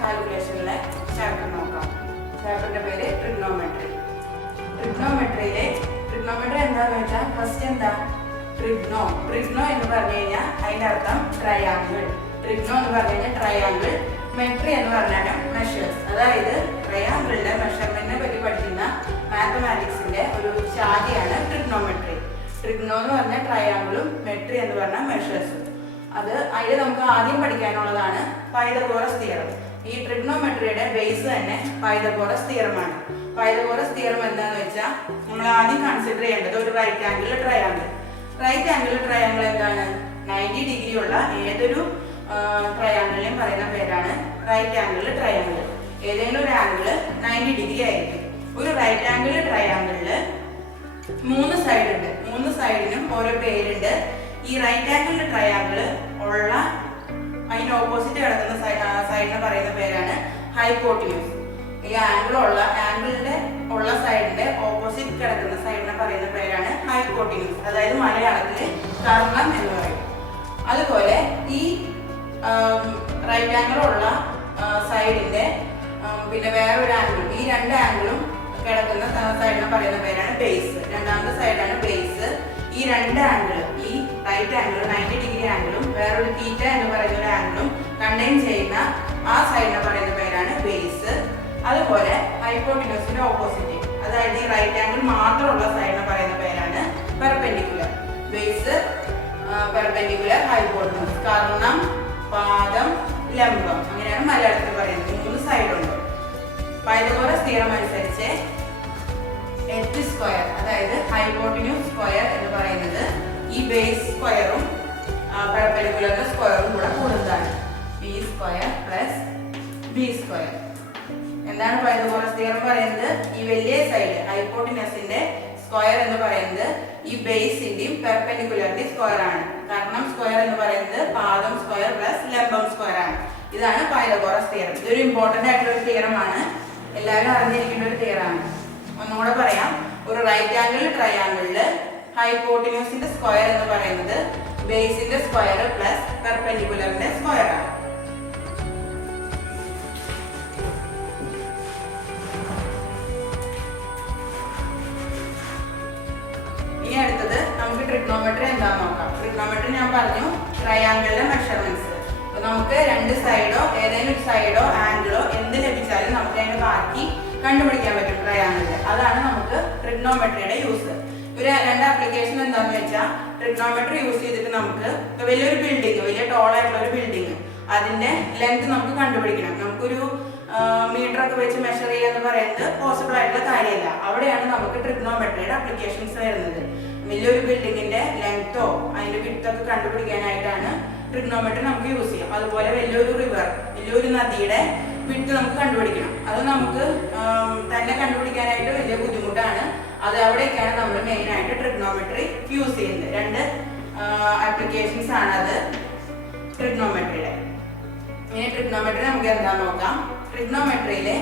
കാൽക്കുലേഷനിലെ chapter നോക്കാം. ചാപ്റ്ററിന്റെ പേര് trigonometry. Trigonometry എന്താന്ന് വെച്ചാൽ ഫസ്റ്റ് എന്താ ട്രിഗ്നോ എന്ന് പറഞ്ഞു കഴിഞ്ഞാൽ അതിന്റെ അർത്ഥം ട്രയാങ്കിൾ. ട്രിഗ്നോ എന്ന് പറഞ്ഞു കഴിഞ്ഞാൽ ട്രയാങ്കിൾ, മെട്രി എന്ന് പറഞ്ഞാൽ മെഷേഴ്സ്. അതായത് ട്രയാങ്കിളിന്റെ മെഷർമെന്റിനെ പറ്റി പഠിക്കുന്ന മാത്തമാറ്റിക്സിന്റെ ഒരു ശാഖയാണ് ട്രിഗ്നോമെട്രി. ട്രിഗ്നോ എന്ന് പറഞ്ഞാൽ ട്രയാങ്കിളും, മെട്രി എന്ന് പറഞ്ഞാൽ മെഷേഴ്സും. അതിൽ നമുക്ക് ആദ്യം പഠിക്കാനുള്ളതാണ് പൈതഗോറസ് തിയറം. ഈ ട്രിഗ്നോമെട്രിയുടെ ബേസ് തന്നെ പൈതഗോറസ് തിയറമാണ്. പൈതഗോറസ് തിയറം എന്താന്ന് വെച്ചാൽ നമ്മൾ ആദ്യം കൺസിഡർ ചെയ്യേണ്ടത് ഒരു right angle triangle. Right angle triangle എന്താണ്? 90 ഡിഗ്രി ഉള്ള ഏതൊരു ട്രയാങ്കിളിനെയും പറയുന്ന പേരാണ് റൈറ്റ് ആംഗിൾ ട്രയാങ്കിൾ. ഏതെങ്കിലും ഒരു ആംഗിൾ 90 ഡിഗ്രി ആയിരിക്കും. ഒരു റൈറ്റ് ആംഗിൾ ട്രയാങ്കിളില് 3 സൈഡ് ഉണ്ട്. 3 സൈഡിനും ഓരോ പേരുണ്ട്. ഈ റൈറ്റ് ആംഗിൾ ട്രയാങ്കിൾ ഉള്ള അതിന് ഓപ്പോസിറ്റ് കിടക്കുന്ന സൈഡിനെ പറയുന്ന പേരാണ് ഹൈപ്പോട്ടിന്യൂസ്. ഈ ആംഗിളിന്റെ ഉള്ള സൈഡിന്റെ ഓപ്പോസിറ്റ് കിടക്കുന്ന സൈഡിനെ പറയുന്ന പേരാണ് ഹൈപ്പോട്ടിന്യൂസ്. അതായത് മലയാളത്തില് കർണം എന്ന് പറയും. അതുപോലെ ഈ റൈറ്റ് ആംഗിൾ ഉള്ള സൈഡിന്റെ പിന്നെ വേറൊരു ആംഗിൾ, ഈ 2 ആംഗിളും കിടക്കുന്ന സൈഡിനെ പറയുന്ന പേരാണ് ബേസ്. രണ്ടാമത്തെ സൈഡാണ് ബേസ്. ഈ 2 ആംഗിൾ, ഈ റൈറ്റ് ആംഗിൾ 90 ഡിഗ്രി ആംഗിളും വേറൊരു തീറ്റ എന്ന് പറയുന്ന ഒരു ആംഗിളും കണ്ടെയ്ൻ ചെയ്യുന്ന ആ സൈഡിനെ പറയുന്ന പേരാണ് ബേസ്. അതുപോലെ ഹൈപ്പോട്ടിന്യൂസിന്റെ ഓപ്പോസിറ്റ്, അതായത് ഈ റൈറ്റ് ആംഗിൾ മാത്രമുള്ള സൈഡിനെ പറയുന്ന പേരാണ് perpendicular. Base, perpendicular, hypotenuse, Karnam, പാദം, ലംബം, അങ്ങനെയാണ് മലയാളത്തിൽ പറയുന്നത്. 3 സൈഡുണ്ട്. പൈതഗോറസ് തിയറം അനുസരിച്ച് എച്ച് സ്ക്വയർ, അതായത് ഹൈപ്പോട്ടിന്യൂസ് സ്ക്വയർ എന്ന് പറയുന്നത് ഈ ബേസ് സ്ക്വയറും പെർപെൻഡിക്കുലറിന്റെ സ്ക്വയറും കൂടെ കൂടുന്നതാണ്. B square plus B square. എന്താണ് പൈതഗോറസ് തിയറം പറയുന്നത്? ഈ വലിയ സൈഡ് ഹൈപ്പോട്ടിനസിന്റെ സ്ക്വയർ എന്ന് പറയുന്നത് ഈ ബേസിന്റെയും പെർപെൻഡിക്കുലറിന്റെയും സ്ക്വയർ ആണ്. കർണം സ്ക്വയർ എന്ന് പറയുന്നത് പാദം സ്ക്വയർ പ്ലസ് ലംബം സ്ക്വയർ ആണ്. ഇതാണ് പൈതഗോറസ് തിയറം. ഇതൊരു ഇമ്പോർട്ടന്റ് ആയിട്ടുള്ള ഒരു തിയറമാണ്. എല്ലാവരും അറിഞ്ഞിരിക്കേണ്ട ഒരു തിയറാണ്. ഒന്നുകൂടെ പറയാം. ഒരു റൈറ്റ് ആംഗിൾ ട്രയാംഗിളില് ഹൈപ്പോട്ടിന്യൂസിന്റെ സ്ക്വയർ എന്ന് പറയുന്നത് ബേസിന്റെ സ്ക്വയർ പ്ലസ് പെർപെൻഡിക്കുലറിന്റെ സ്ക്വയർ ആണ്. ഇനി അടുത്തത് നമുക്ക് ട്രിഗ്നോമെട്രി എന്താണെന്ന് നോക്കാം. ട്രിഗ്നോമെട്രി ഞാൻ പറഞ്ഞു ട്രയാംഗിളിലെ മെഷർമെന്റ്സ്. നമുക്ക് 2 സൈഡോ ഏതെങ്കിലും ഒരു സൈഡോ ആംഗിളോ എന്ത് ലഭിച്ചാലും നമുക്ക് അതിന്റെ ബാക്കി കണ്ടുപിടിക്കാൻ പറ്റും ട്രയാംഗിളിൽ. അതാണ് നമുക്ക് ട്രിഗ്നോമെട്രിയുടെ യൂസ്. ഒരു 2 ആപ്ലിക്കേഷൻ എന്താണെന്ന് വെച്ചാൽ ട്രിഗ്നോമെട്രി യൂസ് ചെയ്തിട്ട് നമുക്ക് വലിയൊരു ബിൽഡിംഗ്, വലിയ ടോൾ ആയിട്ടുള്ള ഒരു ബിൽഡിംഗ്, അതിന്റെ ലെങ്ത് നമുക്ക് കണ്ടുപിടിക്കണം. നമുക്കൊരു മീറ്റർ ഒക്കെ വെച്ച് മെഷർ ചെയ്യുക എന്ന് പറയുന്നത് പോസിബിൾ ആയിട്ടുള്ള കാര്യമല്ല. അവിടെയാണ് നമുക്ക് ട്രിഗ്നോമെട്രിയുടെ ആപ്ലിക്കേഷൻസ് വരുന്നത്. വലിയൊരു ബിൽഡിങ്ങിന്റെ ലെങ്തോ അതിന്റെ വിഡ്ത്തോ കണ്ടുപിടിക്കാനായിട്ടാണ് ട്രിഗ്നോമെട്രി നമുക്ക് യൂസ് ചെയ്യാം. അതുപോലെ വലിയൊരു റിവർ, വലിയൊരു നദിയുടെ വിഡ്ത്ത് നമുക്ക് കണ്ടുപിടിക്കണം. അത് നമുക്ക് തന്നെ കണ്ടുപിടിക്കാനായിട്ട് വലിയ ബുദ്ധിമുട്ടാണ്. അത് അവിടെയൊക്കെയാണ് നമ്മൾ മെയിൻ ആയിട്ട് ട്രിഗ്നോമെട്രി യൂസ് ചെയ്യുന്നത്. 2 ആപ്ലിക്കേഷൻസ് ആണ് അത് ട്രിഗ്നോമെട്രിയുടെ. ഇനി ട്രിഗ്നോമെട്രി നമുക്ക് എന്താണെന്ന് നോക്കാം. ട്രിഗ്നോമെട്രിയിലെ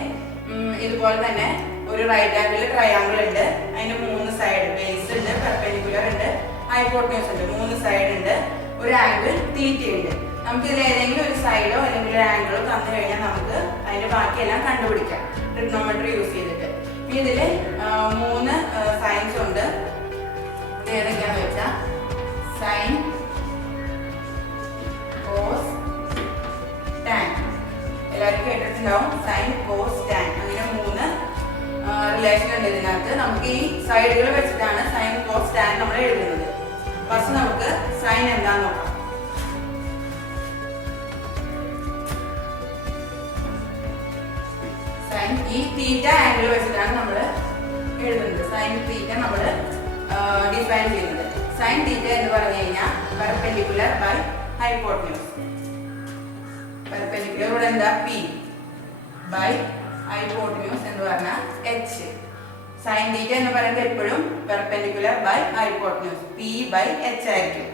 ഇതുപോലെ തന്നെ ഒരു റൈറ്റ് ആംഗിൾ ട്രയാംഗിൾ ഉണ്ട്. അതിന് 3 സൈഡ്, ബേസ് ഉണ്ട്, പെർപെൻഡിക്കുലർ ഉണ്ട്, ഹൈപ്പോട്ടിന്യൂസ് ഉണ്ട്. 3 സൈഡ് ഉണ്ട്. ഒരു ആംഗിൾ തീറ്റ ഉണ്ട്. നമുക്ക് ഇതിൽ ഏതെങ്കിലും ഒരു സൈഡോ അല്ലെങ്കിൽ ഒരു ആംഗിളോ തന്നു കഴിഞ്ഞാൽ നമുക്ക് അതിന്റെ ബാക്കിയെല്ലാം കണ്ടുപിടിക്കാം ട്രിഗ്നോമെട്രി യൂസ് ചെയ്തിട്ട്. ഇതിൽ 3 സൈൻസ് ഉണ്ട്. ഇത് ഏതൊക്കെയാന്ന് വെച്ചാൽ സൈൻ, കോസ്, ടാൻ. എല്ലാവരും കേട്ടിട്ടുണ്ടാവും സൈൻ, കോസ്, ടാൻ. അങ്ങനെ 3 റിലേഷൻ ഉണ്ട് ഇതിനകത്ത്. നമുക്ക് ഈ സൈഡുകൾ വെച്ചിട്ടാണ് സൈൻ, കോസ്, ടാൻ നമ്മൾ എഴുതുന്നത്. ഫസ്റ്റ് നമുക്ക് സൈൻ എന്താന്ന് നോക്കാം. സൈൻ ഈ തീറ്റ ആംഗിൾ വെച്ചിട്ടാണ് നമ്മൾ എഴുതുന്നത്. സൈൻ തീറ്റ നമ്മൾ ഡിഫൈൻ ചെയ്യുന്നത്. സൈൻ തീറ്റ എന്ന് പറഞ്ഞു കഴിഞ്ഞാൽ പെർപെൻഡിക്കുലർ ബൈ ഹൈപ്പോട്ടിന്യൂസ്. പെർപെൻഡിക്കുലർ ഇവിടെ എന്താ പി ബൈ ഹൈപ്പോട്ടിന്യൂസ് എന്ന് പറഞ്ഞാൽ എച്ച്. സൈൻ തീറ്റ എന്ന് പറയുന്നത് എപ്പോഴും perpendicular by hypotenuse, P by H ആയിരിക്കും.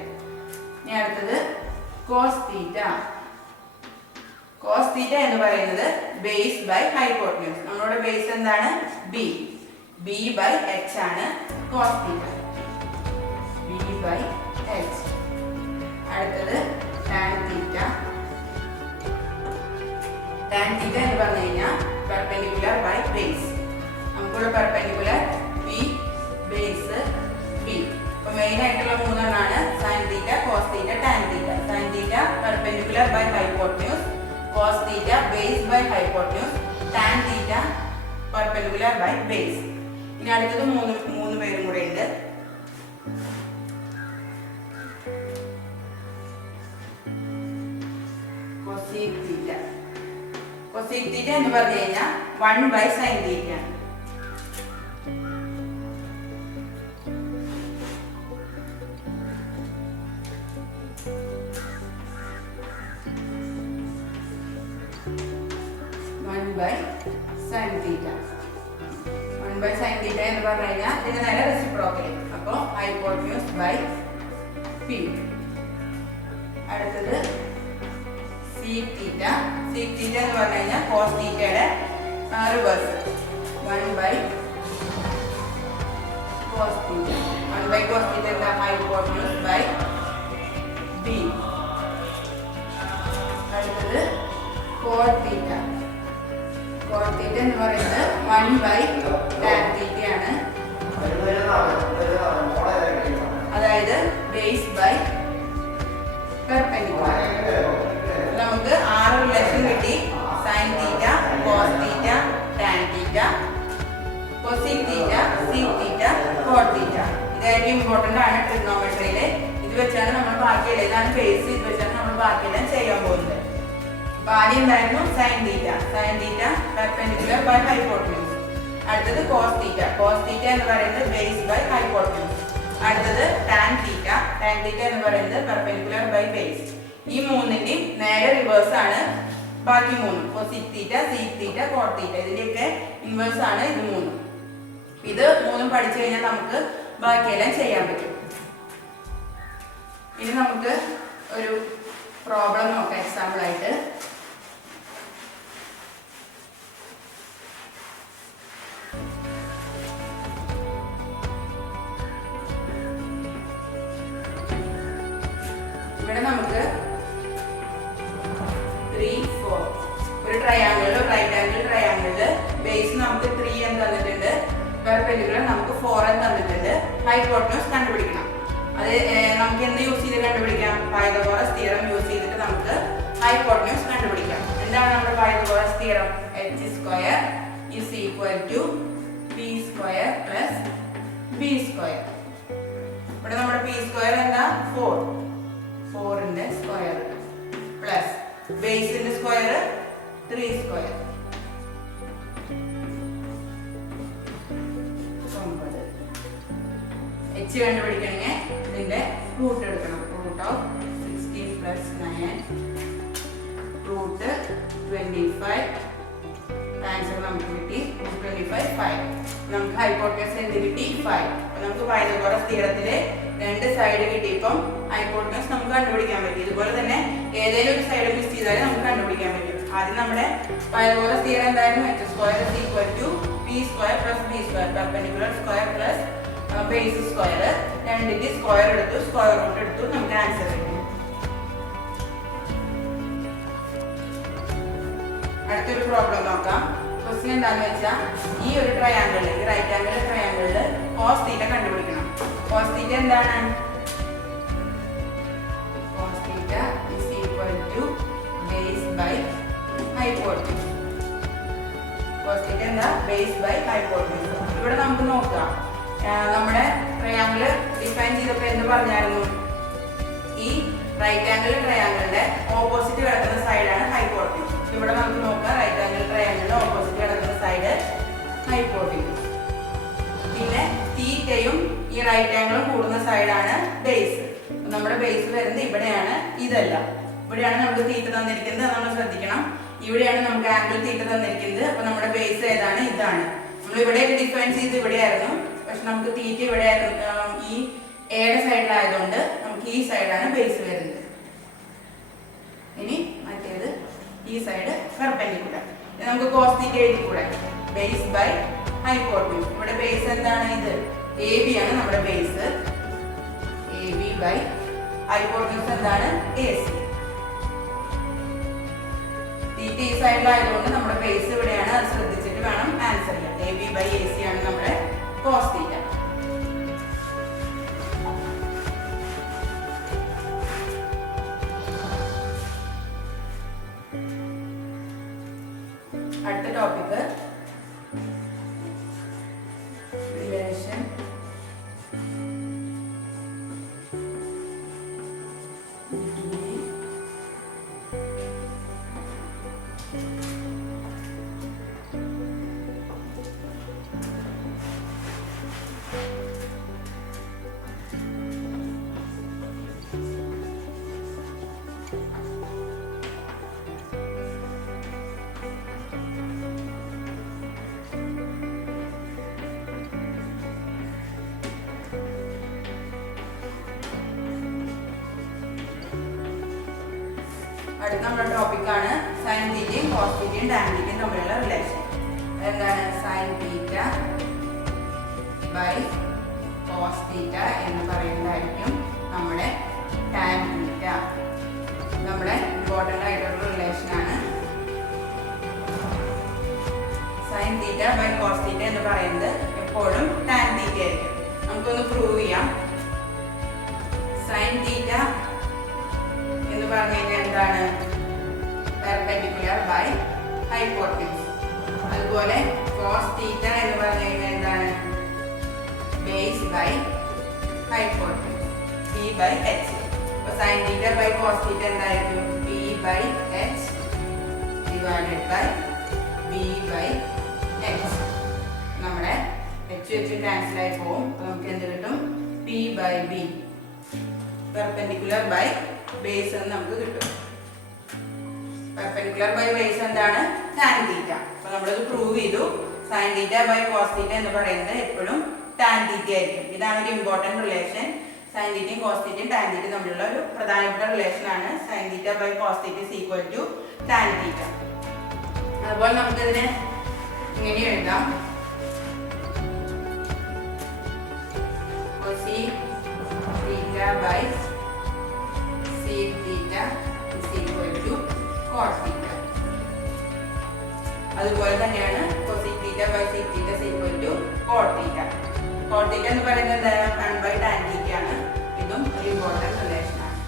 ഇനി അടുത്തത് കോസ് തീറ്റ. കോസ് തീറ്റ എന്ന് പറയുന്നത് ബേസ് ബൈ ഹൈപ്പോട്ടിന്യൂസ്. നമ്മളുടെ ബേസ് എന്താണ്? ബി. ബി ബൈ എച്ച് ആണ് cos theta. B by H. അടുത്തത് ടാൻ തീറ്റ. ടാൻ തീറ്റ എന്ന് പറഞ്ഞു കഴിഞ്ഞാൽ പെർപെൻഡിക്കുലർ ബൈ ബേസ്. നമുക്കിവിടെ പെർപെൻഡിക്കുലർ പി, ബേസ് ബി. അപ്പൊ മെയിൻ ആയിട്ടുള്ള മൂന്നെണ്ണാണ് sine theta, cos theta, tan theta. Sine theta perpendicular by hypotenuse, cos theta base by hypotenuse, tan theta perpendicular by base. ഇനി അടുത്തത് മൂന്ന് പേരും കൂടെ ഉണ്ട്. Cosec theta. കൊസീക് തീറ്റ എന്ന് പറഞ്ഞു കഴിഞ്ഞാൽ 1/sin തീറ്റ ആണ്. sin തീറ്റ എന്ന് പറഞ്ഞു കഴിഞ്ഞാൽ ഇതിന്റെ നേരെ റെസിപ്രോക്കൽ. അപ്പോൾ ഹൈപ്പോട്ടന്യൂസ് ബൈ പി. അടുത്തത് സീക് തീറ്റ. സീക് തീറ്റ എന്ന് പറഞ്ഞു കഴിഞ്ഞാൽ കോസ് തീറ്റയുടെ റിവേഴ്സ്. 1/cos തീറ്റ. 1/cos തീറ്റ എന്താ? Hypotenuse by B. അടുത്തത് കോട്ട് തീറ്റ. കോട്ട് തീറ്റ എന്ന് പറയുന്നത് 1/tan തീറ്റ ആണ്. അതായത് ബേസ് ബൈ പെർപെൻഡിക്കുലർ. നമുക്ക് 6 റിലേഷൻ കിട്ടി. Sine theta, cos theta, tan theta, cosec theta, sec theta, cot theta. ഇതായിട്ട് ഇമ്പോർട്ടന്റ് ആണ് ട്രിഗണോമെട്രിയില്. ഇത് വെച്ചാണ് നമ്മൾ ബാക്കിയെല്ലാം, ഇതാണ് ബേസ്, ഇത് വെച്ചാണ് നമ്മൾ ബാക്കിയെല്ലാം ചെയ്യാൻ പോകുന്നത്. ആദ്യം എന്തായിരുന്നു? Sine theta. Sine theta perpendicular by hypotenuse. അടുത്തത് കോസ് തീറ്റ. കോസ് തീറ്റ എന്ന് പറയുന്നത് ബേസ് ബൈ ഹൈപ്പോട്ടന്യൂസ്. അടുത്തത് ടാൻ തീറ്റ. ടാൻ തീറ്റ എന്ന് പറയുന്നത് പെർപെൻഡിക്കുലർ ബൈ ബേസ്. ഈ മൂന്നിന്റെയും നേരെ റിവേഴ്സ് ആണ് ബാക്കി മൂന്നും. Cosec theta, sec theta, cot തീറ്റ. ഇതിന്റെയൊക്കെ ഇൻവേഴ്സ് ആണ് ഇത് മൂന്നും. ഇത് മൂന്നും പഠിച്ചു കഴിഞ്ഞാൽ നമുക്ക് ബാക്കിയെല്ലാം ചെയ്യാൻ പറ്റും. ഇനി നമുക്ക് ഒരു പ്രോബ്ലം നോക്കാം എക്സാമ്പിൾ ആയിട്ട്. ഇവിടെ നമുക്ക് 3, 4 ഒരു ട്രയാങ്കിളിൽ, റൈറ്റ് ആംഗിൾ ട്രയാങ്കിളില് ബേസ് നമുക്ക് 3 എന്ന് തന്നിട്ടുണ്ട്, പെർപെൻഡിക്കുലർ നമുക്ക് 4 എന്ന് തന്നിട്ടുണ്ട്. ഹൈപ്പോട്ടന്യൂസ് കണ്ടുപിടിക്കണം. അത് നമുക്ക് എന്ത് യൂസ് ചെയ്ത് കണ്ടുപിടിക്കാം? പൈതഗോറസ് തിയറം യൂസ് ചെയ്തിട്ട് നമുക്ക് ഹൈപ്പോട്ടന്യൂസ് കണ്ടുപിടിക്കാം. എന്താണ് നമ്മുടെ Pythagoras theorem? h² is equal to p² plus b². ഇവിടെ നമ്മുടെ p² എന്താ? 4. 4ന്റെ സ്ക്വയർ പ്ലസ് ബേസിന്റെ സ്ക്വയർ 3². 9. h കണ്ടുപിടിക്കണമെങ്കിൽ ഇതിന്റെ റൂട്ട് എടുക്കണം. Root of 16 plus 9 root 25. Answer നമുക്ക് കിട്ടി 25, 5. നമുക്ക് ഹൈപ്പോട്ടനസ് എന്ത് കിട്ടി? 5. നമുക്ക് പൈതഗോറസ് തിയറത്തിലെ 2 സൈഡ് കിട്ടിയപ്പം ഹൈപ്പോട്ടനസ് നമുക്ക് കണ്ടുപിടിക്കാൻ പറ്റും. ഇതുപോലെ തന്നെ ഏതെങ്കിലും ഒരു സൈഡ് മിസ് ചെയ്താലും നമുക്ക് കണ്ടുപിടിക്കാൻ പറ്റും. ആദ്യം നമ്മുടെ പൈതഗോറസ് തിയറം എന്തായിരുന്നു? h² is equal to p² plus b². Perpendicular square plus base square. രണ്ടിന്റെ സ്ക്വയർ എടുത്തു, സ്ക്വയർ റൂട്ട് എടുത്തു, നമുക്ക് ആൻസർ കിട്ടി. അടുത്തൊരു പ്രോബ്ലം നോക്കാം. ക്വസ്റ്റ്യൻ എന്താണെന്ന് വെച്ചാൽ ഈ ഒരു ട്രയാങ്കിളിൽ, ഈ റൈറ്റ് ആംഗിൾ ട്രയാങ്കിളിൽ കോസ് തീറ്റ കണ്ടുപിടിക്കണം. കോസ് തീറ്റ എന്താണ്? Cos theta is equal to base by hypotenuse. Cos theta എന്താ? Base by hypotenuse. ഇവിടെ നമുക്ക് നോക്കാം. നമ്മുടെ ട്രയാങ്കിൾ ഡിഫൈൻ ചെയ്തപ്പോൾ എന്ത് പറഞ്ഞായിരുന്നു? ഈ റൈറ്റ് ആംഗിൾ ട്രയാങ്കിളിന്റെ ഓപ്പോസിറ്റ് കിടക്കുന്ന സൈഡാണ് ഹൈപ്പോട്ടന്യൂസ്. ഇവിടെ നമുക്ക് നോക്കാം. റൈറ്റ് ആംഗിൾ ട്രയാങ്കിളിന്റെ ഓപ്പോസിറ്റ് കിടക്കുന്ന സൈഡ് ഹൈപ്പോട്ടന്യൂസ്. പിന്നെ തീറ്റയും ഈ റൈറ്റ് ആംഗിളും കൂടുന്ന സൈഡാണ് ബേസ്. നമ്മുടെ ബേസ് വരുന്നത് ഇവിടെയാണ്, ഇതല്ല. ഇവിടെയാണ് നമുക്ക് തീറ്റ തന്നിരിക്കുന്നത്, നമ്മൾ ശ്രദ്ധിക്കണം. ഇവിടെയാണ് നമുക്ക് ആംഗിൾ തീറ്റ തന്നിരിക്കുന്നത്. അപ്പൊ നമ്മുടെ ബേസ് ഏതാണ്? ഇതാണ്. നമ്മൾ ഇവിടെ ഡിഫൈൻ ചെയ്ത് ഇവിടെയായിരുന്നു, പക്ഷെ നമുക്ക് തീറ്റ ഇവിടെ ഈ എയുടെ സൈഡിലായതുകൊണ്ട് നമുക്ക് ഈ സൈഡാണ് ബേസ് വരുന്നത്. ഇനി മറ്റേത് ഈ സൈഡ് പെർപെൻഡിക്കുലർ. നമുക്ക് കോസ് തീറ്റ എഴുതിക്കൂടെ? Base by hypotenuse. ഇവിടെ ബേസ് എന്താണ്? ഇത് AB ആണ് നമ്മുടെ ബേസ്. AB ബൈ ഹൈപ്പോട്ടന്യൂസ് എന്താണ്? AC. തീറ്റ തീറ്റ ഈ സൈഡിലായതുകൊണ്ട് നമ്മുടെ ബേസ് ഇവിടെയാണ്. അത് ശ്രദ്ധിച്ചിട്ട് വേണം ആൻസർ ചെയ്യാൻ. A B by A C ആണ് നമ്മുടെ കോസ് തീറ്റ. അടുത്ത ടോപ്പിക് റിലേഷൻ അടുത്ത നമ്മുടെ ടോപ്പിക്കാണ് സൈൻ തീറ്റയും കോസ് തീറ്റയും ടാൻ തീറ്റയും തമ്മിലുള്ള റിലേഷൻ. എന്താണ് sine theta by cos theta എന്ന് പറയുന്നതായിരിക്കും നമ്മുടെ ടാൻ തീറ്റ. നമ്മുടെ ഇമ്പോർട്ടൻ്റ് ആയിട്ടുള്ള റിലേഷനാണ്. Sine theta by cos theta എന്ന് പറയുന്നത് എപ്പോഴും ടാൻ തീറ്റ ആയിരിക്കും. നമുക്കൊന്ന് പ്രൂവ് ചെയ്യാം. സൈൻ തീറ്റ എന്ന് പറഞ്ഞു കഴിഞ്ഞാൽ എന്താണ്? Perpendicular by hypotenuse. അതുപോലെ കോസ് തീറ്റ എന്ന് പറഞ്ഞു കഴിഞ്ഞാൽ എന്താണ്? Base by hypotenuse, P by H. അപ്പോൾ sine theta by cos theta എന്തായിരിക്കും? P by H divided by B by H. നമ്മുടെ എച്ച് വെച്ച് ക്യാൻസൽ ആയി പോകും. അപ്പോൾ നമുക്ക് എന്ത് കിട്ടും? P by B, perpendicular by base എന്ന് നമുക്ക് കിട്ടും. പെർപെൻഡിക്കുലർ ബൈ ബേസ് എന്താണ്? Tan theta. അപ്പോൾ നമ്മളത് പ്രൂവ് ചെയ്തു. Sine theta by cos theta എന്ന് പറയുന്നത് എപ്പോഴും ടാൻ തീറ്റ ആയിരിക്കും. ഇതാണ് ഒരു ഇമ്പോർട്ടൻറ്റ് റിലേഷൻ. സൈൻ തീറ്റയും കോസ് തീറ്റയും ടാൻ തീറ്റയും തമ്മിലുള്ള ഒരു പ്രധാനപ്പെട്ട റിലേഷൻ ആണ് sine theta by cos theta is equal to tan theta. അതുപോലെ നമുക്കിതിനെ ഇങ്ങനെ എഴുതാം. Cosec theta by sec theta is equal to cos theta. അതുപോലെ തന്നെയാണ് cosec theta by sec theta is equal to cot theta. Cot theta എന്ന് പറയുന്നത് എന്താണ്? 1 by tan theta ആണ്. ഇതും ഒരു ഇമ്പോർട്ടൻറ്റ് റിലേഷൻ ആണ്.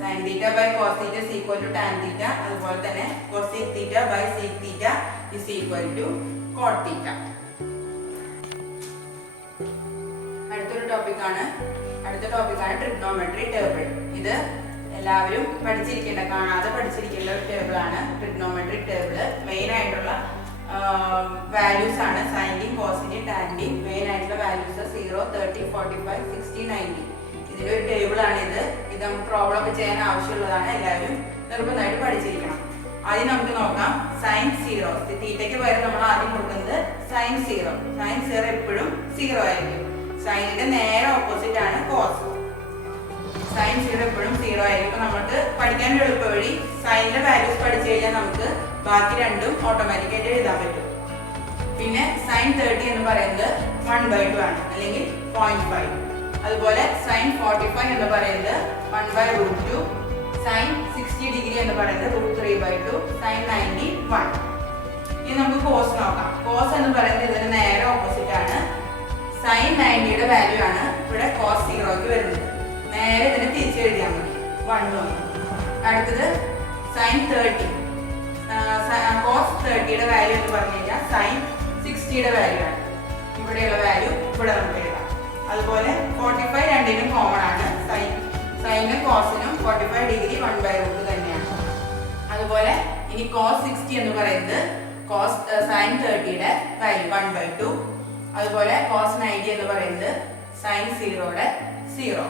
Sine theta by cos theta is equal to tan theta. അതുപോലെ തന്നെ cosec theta by sec theta is equal to cot theta. അടുത്ത ടോപ്പിക്കാണ് ട്രിഗ്നോമെട്രി ടേബിൾ. ഇത് എല്ലാവരും പഠിച്ചിരിക്കേണ്ട, കാണാതെ പഠിച്ചിരിക്കേണ്ട ഒരു ടേബിളാണ് ട്രിഗ്നോമെട്രി ടേബിൾ. മെയിൻ ആയിട്ടുള്ള വാല്യൂസ് ആണ് സൈൻ്റെയും കോസിൻ്റെയും ടാൻ്റെയും മെയിൻ ആയിട്ടുള്ള വാല്യൂസ് 0, 30, 45, 60, 90. ഇതിൻ്റെ ഒരു ടേബിളാണ് ഇത്. ഇത് നമുക്ക് പ്രോബ്ലം ഒക്കെ ചെയ്യാൻ ആവശ്യമുള്ളതാണ്. എല്ലാവരും നിർബന്ധമായിട്ട് പഠിച്ചിരിക്കണം. ആദ്യം നമുക്ക് നോക്കാം സൈൻ 0. തീറ്റയ്ക്ക് പകരം നമ്മൾ ആദ്യം കൊടുക്കുന്നത് സൈൻ 0. സൈൻ 0 എപ്പോഴും 0 ആയിരിക്കും. സൈനിന്റെ നേരെ ഓപ്പോസിറ്റ് ആണ് കോസ്. സൈൻ 0 എപ്പോഴും 0 ആയിരിക്കും. അപ്പോൾ നമുക്ക് പഠിക്കാൻ ഒരു എളുപ്പ വഴി സൈനിന്റെ വാല്യൂസ് പഠിച്ചു കഴിഞ്ഞാൽ നമുക്ക് ബാക്കി രണ്ടും ഓട്ടോമാറ്റിക്കായിട്ട് എഴുതാൻ പറ്റും. പിന്നെ സൈൻ 30 എന്ന് പറയുന്നത് 1/2 ആണ്, അല്ലെങ്കിൽ 0.5. അതുപോലെ സൈൻ 45 എന്ന് പറയുന്നത് 1/√2. സൈൻ 60 ഡിഗ്രി എന്ന് പറയുന്നത് √3/2. സൈൻ 90 1. ഇനി നമുക്ക് കോസ് നോക്കാം. കോസ് എന്ന് പറയുന്നത് ഇതിന് നേരെ ഓപ്പോസിറ്റ് ആണ്. സൈൻ 90യുടെ വാല്യൂ ആണ് ഇവിടെ കോസ് 0ക്ക് വരുന്നത്. നേരെ ഇതിനെ തിരിച്ച് എഴുതിയാൽ മതി, 1 വന്നു. അടുത്തത് സൈൻ 30. കോസ് 30യുടെ വാല്യൂ എന്ന് പറഞ്ഞു കഴിഞ്ഞാൽ സൈൻ 60യുടെ വാല്യൂ ആണ്. ഇവിടെയുള്ള വാല്യൂ ഇവിടെ നമുക്ക് എഴുതാം. അതുപോലെ 45 രണ്ടിനും കോമൺ ആണ്. സൈനും കോസിനും 45 ഡിഗ്രി 1/√2 തന്നെയാണ്. അതുപോലെ ഇനി കോസ് 60 എന്ന് പറയുന്നത് സൈൻ 30യുടെ വാല്യൂ 1/2. അതുപോലെ കോസ് 90 എന്ന് പറയുന്നത് സൈൻ 0യുടെ 0.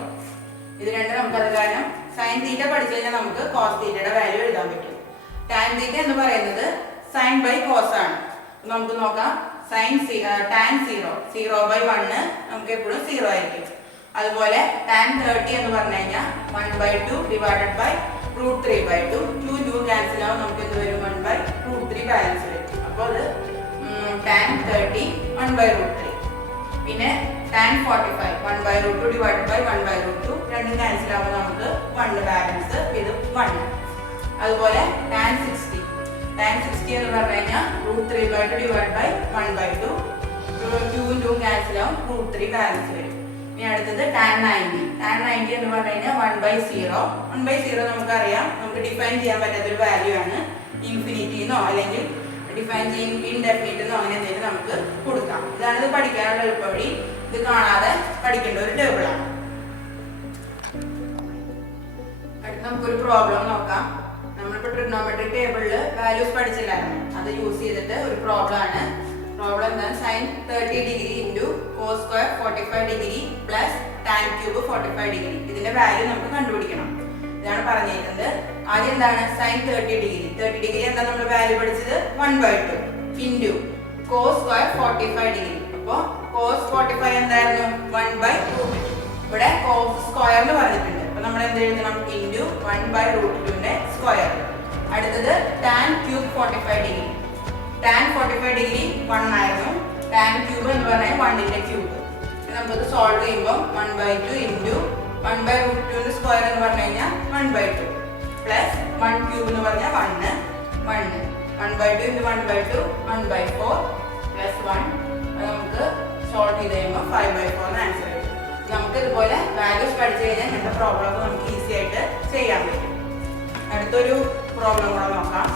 ഇത് രണ്ടും നമുക്കത് കാരണം സൈൻ തീറ്റ പഠിച്ചു കഴിഞ്ഞാൽ നമുക്ക് കോസ് തീറ്റയുടെ വാല്യൂ എഴുതാൻ പറ്റും. ടാൻ തീറ്റ എന്ന് പറയുന്നത് സൈൻ ബൈ കോസ് ആണ്. നമുക്ക് നോക്കാം. ടാൻ 0/1 നമുക്ക് എപ്പോഴും 0 ആയിരിക്കും. അതുപോലെ ടാൻ 30 എന്ന് പറഞ്ഞു കഴിഞ്ഞാൽ 1/2 ഡിവൈഡഡ് ബൈ √3/2. 2 ക്യാൻസൽ ആവും. നമുക്ക് എന്ത് വരും? 1/√3 ബാലൻസ് വരും. അപ്പോൾ അത് ടാൻ 30 1/√3. പിന്നെ tan 45 1/√2 divided by 1/√2 രണ്ടും ക്യാൻസൽ ആവുമ്പോൾ നമുക്ക് 1 ബാലൻസ് ഇത് 1. അതുപോലെ tan 60 എന്ന് പറഞ്ഞു കഴിഞ്ഞാൽ √3/2 divided by 1/2 2 2 ക്യാൻസൽ ആവും √3 ബാലൻസ് വരും. ഇനി അടുത്തത് tan 90 എന്ന് പറഞ്ഞു കഴിഞ്ഞാൽ 1/0 നമുക്കറിയാം, നമുക്ക് ഡിഫൈൻ ചെയ്യാൻ പറ്റാത്തൊരു വാല്യൂ ആണ്. ഇൻഫിനിറ്റിന്നോ അല്ലെങ്കിൽ ഡിഫൈൻ ചെയ്യും ഇൻഡെഫിനിറ്റെന്നോ അങ്ങനെ എന്തെങ്കിലും നമുക്ക് കൊടുക്കാം. ഇതാണ് ഇത് പഠിക്കാനുള്ള എളുപ്പവഴി. ഇത് കാണാതെ പഠിക്കേണ്ട ഒരു ടേബിളാണ്. അടുത്ത് നമുക്കൊരു പ്രോബ്ലം നോക്കാം. നമ്മളിപ്പോൾ ട്രിഗ്നോമെട്രിക് ടേബിളിൽ വാല്യൂസ് പഠിച്ചില്ലായിരുന്നു, അത് യൂസ് ചെയ്തിട്ട് ഒരു പ്രോബ്ലം ആണ്. പ്രോബ്ലം എന്താണ്? sin 30 degree into cos square 45 degree plus tan cube 45 degree. ഇതിന്റെ വാല്യൂ നമുക്ക് കണ്ടുപിടിക്കണം. ഇതാണ് പറഞ്ഞിരിക്കുന്നത്. ആദ്യം എന്താണ് sin 30 ഡിഗ്രി എന്താ നമ്മൾ വാല്യൂ പഠിച്ചത്? 1/2 ഇൻറ്റു cos സ്ക്വയർ 45 ഡിഗ്രി. അപ്പോൾ cos 45 എന്തായിരുന്നു? 1/√2. ഇവിടെ cos സ്ക്വയർ എന്ന് പറഞ്ഞിട്ടുണ്ട്. അപ്പോൾ നമ്മൾ എന്ത് എഴുതണം? ഇൻറ്റു 1/√2ന്റെ സ്ക്വയർ. അടുത്തത് tan cube 45 degree. tan 45 degree 1 ആയിരുന്നു. tan ക്യൂബ് എന്ന് പറഞ്ഞാൽ 1ന്റെ ക്യൂബ്. നമുക്കത് സോൾവ് ചെയ്യുമ്പോൾ 1/2 ഇൻറ്റു 1/√2ന്റെ സ്ക്വയർ എന്ന് പറഞ്ഞു കഴിഞ്ഞാൽ 1/2 പ്ലസ് 1 ക്യൂബ് എന്ന് പറഞ്ഞാൽ 1 1/2 ഇൻറ്റു 1/2 1/4 പ്ലസ് 1. നമുക്ക് സോൾവ് ചെയ്ത് കഴിയുമ്പോൾ 5/4 ആൻസർ വരും. നമുക്ക് ഇതുപോലെ വാല്യൂസ് പഠിച്ചു കഴിഞ്ഞാൽ ഇങ്ങനത്തെ പ്രോബ്ലം നമുക്ക് ഈസി ആയിട്ട് ചെയ്യാൻ പറ്റും. അടുത്തൊരു പ്രോബ്ലം കൂടെ നോക്കാം.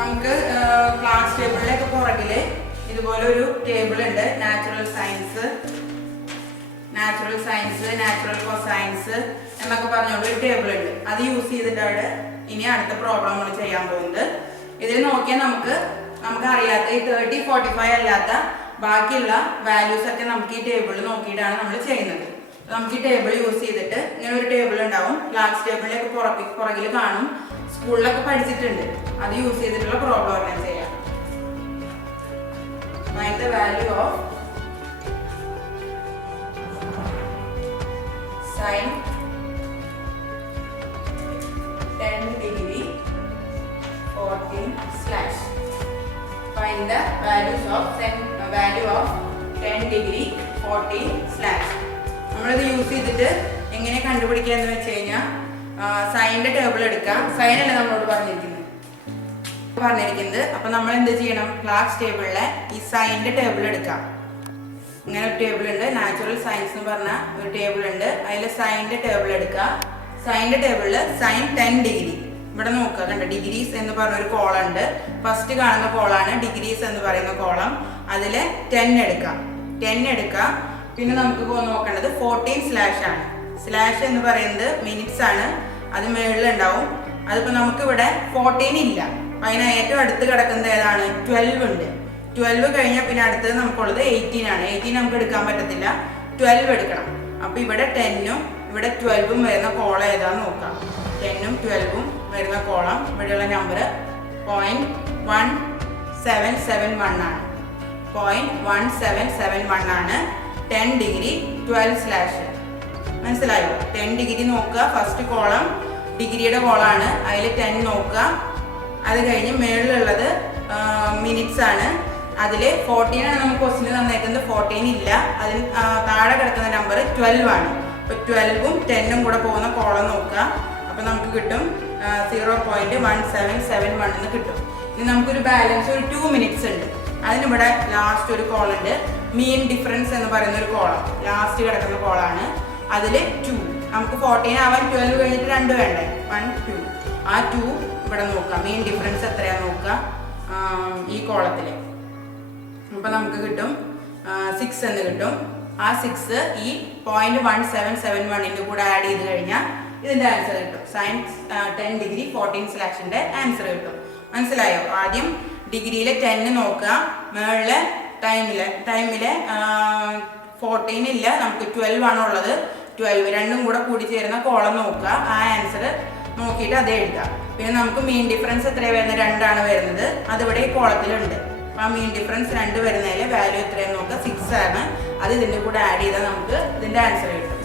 നമുക്ക് ക്ലാസ് ടേബിളിലേക്ക് പുറകില് ഇതുപോലെ ഒരു ടേബിൾ ഉണ്ട്. നാച്ചുറൽ സയൻസ്, നാച്ചുറൽ കൊസൈൻസ് എന്നൊക്കെ പറഞ്ഞുകൊണ്ട് ഒരു ടേബിൾ ഉണ്ട്. അത് യൂസ് ചെയ്തിട്ടാണ് ഇനി അടുത്ത പ്രോബ്ലം നമ്മൾ ചെയ്യാൻ പോകുന്നത്. ഇതിൽ നോക്കിയാൽ നമുക്ക് അറിയാത്ത ഈ 30 45 അല്ലാത്ത ബാക്കിയുള്ള വാല്യൂസ് ഒക്കെ നമുക്ക് ഈ ടേബിളിൽ നോക്കിയിട്ടാണ് നമ്മൾ ചെയ്യുന്നത്. നമുക്ക് ഈ ടേബിൾ യൂസ് ചെയ്തിട്ട് ഇങ്ങനെ ഒരു ടേബിൾ ഉണ്ടാവും. ക്ലാസ് ടേബിളിലേക്ക് പുറകിൽ കാണും. സ്കൂളിലൊക്കെ പഠിച്ചിട്ടുണ്ട്. അത് യൂസ് ചെയ്തിട്ടുള്ള പ്രോബ്ലം ഓർഗനൈസ് ചെയ്യാം. Find the value of sin 10 degree 14 slash. Find the values of value of 10 degree 14 slash. നമ്മളിത് യൂസ് ചെയ്തിട്ട് എങ്ങനെ കണ്ടുപിടിക്കുക എന്ന് വെച്ച് കഴിഞ്ഞാൽ സൈനിന്റെ ടേബിൾ എടുക്കാം. സൈനല്ല നമ്മളോട് പറഞ്ഞിരിക്കുന്നത്. അപ്പൊ നമ്മൾ എന്ത് ചെയ്യണം? ക്ലാസ് ടേബിളിലെ ഈ സൈനിന്റെ ടേബിൾ എടുക്കാം. ഇങ്ങനെ ഒരു ടേബിൾ ഉണ്ട്. നാച്ചുറൽ സയൻസ് എന്ന് പറഞ്ഞ ഒരു ടേബിൾ ഉണ്ട്. അതിൽ സൈനിന്റെ ടേബിൾ എടുക്കുക. സൈനിന്റെ ടേബിളില് sin 10 ഡിഗ്രി ഇവിടെ നോക്കുക. കണ്ട ഡിഗ്രീസ് എന്ന് പറഞ്ഞ ഒരു കോളം ഉണ്ട്. ഫസ്റ്റ് കാണുന്ന കോളാണ് ഡിഗ്രീസ് എന്ന് പറയുന്ന കോളം. അതില് 10 എടുക്കാം. പിന്നെ നമുക്ക് നോക്കേണ്ടത് 14 സ്ലാഷ് ആണ്. സ്ലാഷ് എന്ന് പറയുന്നത് മിനിറ്റ്സ് ആണ്. അത് മുകളിലുണ്ടാവും. അതിപ്പോൾ നമുക്ക് ഇവിടെ 14 ഇല്ല. അതിന് ഏറ്റവും അടുത്ത് കിടക്കുന്നത് ഏതാണ്? 12 ഉണ്ട്. 12 കഴിഞ്ഞാൽ പിന്നെ അടുത്തത് നമുക്കുള്ളത് 18 ആണ്. 18 നമുക്ക് എടുക്കാൻ പറ്റത്തില്ല. 12 എടുക്കണം. അപ്പോൾ ഇവിടെ 10ഉം ഇവിടെ 12ഉം വരുന്ന കോളം ഏതാന്ന് നോക്കാം. 10ഉം 12ഉം വരുന്ന കോളം ഇവിടെയുള്ള നമ്പർ 0.1771 ആണ്. 0.1771 ആണ് 10 ഡിഗ്രി 12 സ്ലാഷ്. മനസ്സിലായോ? 10 ഡിഗ്രി നോക്കുക. ഫസ്റ്റ് കോളം ഡിഗ്രിയുടെ കോളാണ്. അതിൽ 10 നോക്കുക. അത് കഴിഞ്ഞ് മേളിലുള്ളത് മിനിറ്റ്സ് ആണ്. അതിൽ 14 ആണ് നമുക്ക് ക്വസ്റ്റിന് തന്നേക്കുന്നത്. 14 ഇല്ല. അതിന് താഴെ കിടക്കുന്ന നമ്പർ 12 ആണ്. അപ്പോൾ 12ഉം 10ഉം കൂടെ പോകുന്ന കോളം നോക്കുക. അപ്പോൾ നമുക്ക് കിട്ടും 0.1771 എന്ന് കിട്ടും. ഇനി നമുക്കൊരു ബാലൻസ് ഒരു 2 മിനിറ്റ്സ് ഉണ്ട്. അതിനിവിടെ ലാസ്റ്റ് ഒരു കോളം ഉണ്ട്. മീൻ ഡിഫറൻസ് എന്ന് പറയുന്ന ഒരു കോളം ലാസ്റ്റ് കിടക്കുന്ന കോളാണ്. അതിൽ 2. നമുക്ക് 14 ആവാൻ 12 കഴിഞ്ഞിട്ട് 2 വേണ്ടേ? 1 2. ആ 2 ഇവിടെ നോക്കാം. മീൻ ഡിഫറൻസ് എത്രയാണെന്ന് നോക്കുക ഈ കോളത്തിൽ. അപ്പോൾ നമുക്ക് കിട്ടും 6 എന്ന് കിട്ടും. ആ 6 ഈ 0.1771ൻ്റെ കൂടെ ആഡ് ചെയ്ത് കഴിഞ്ഞാൽ ഇതിൻ്റെ ആൻസർ കിട്ടും. sin 10 ഡിഗ്രി 14 സ്ലാഷിൻ്റെ ആൻസർ കിട്ടും. മനസ്സിലായോ? ആദ്യം ഡിഗ്രിയിലെ 10 നോക്കുക. മുകളിലെ ടൈമിലെ 14 ഇല്ല. നമുക്ക് 12 ആണുള്ളത്. 12 രണ്ടും കൂടെ കൂടി ചേരുന്ന കോളം നോക്കുക. ആ ആൻസർ നോക്കിയിട്ട് അതേ എഴുതുക. പിന്നെ നമുക്ക് മീൻ ഡിഫറൻസ് എത്രയാണ് വരുന്നത്? 2 ആണ് വരുന്നത്. അതിവിടെ ഈ കോളത്തിലുണ്ട്. അപ്പോൾ ആ മീൻ ഡിഫറൻസ് 2 വരുന്നതിൽ വാല്യൂ എത്രയാണെന്ന് നോക്കുക. 6 ആണ്. അത് ഇതിൻ്റെ കൂടെ ആഡ് ചെയ്താൽ നമുക്ക് ഇതിൻ്റെ ആൻസർ കിട്ടും.